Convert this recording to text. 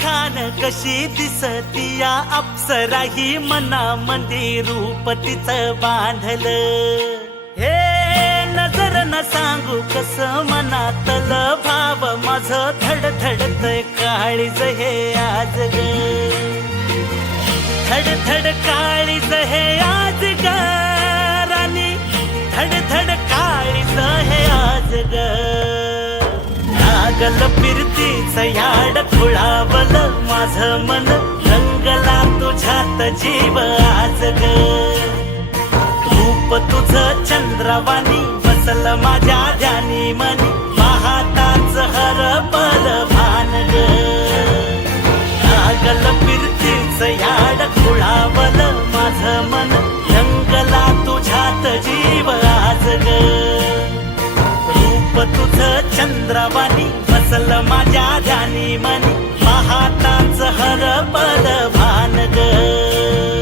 खान कशी दिसतीया अप्सरा ही मनामंदी रूप तिचं बांधलं हे नजर न सांगू कस मनातल भाव माझं धडधडतय काळीज हे आज ग धडधड काळीज हे आज ग राणी धडधड काळीज हे आज ग लागल फिरतीच याड खुळावल माझं मन रंगला तुझ्यात जीव आज ग रूप तुझं चंद्रवाणी बसल माझ्या ध्यानी मनी पाहताच हरपल भान ग लागल फिरतीच याड खुळावल माझं मन रंगला तुझ्यात जीव आज ग रूप तुझं चंद्रवाणी बसल माझ्या ध्यानी मनी पाहताच हरपल भान ग